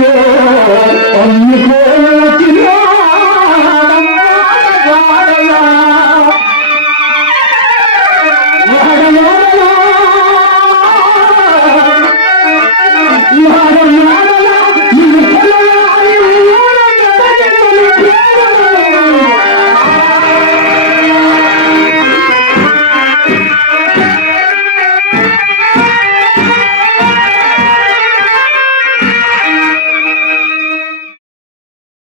Oh, my God.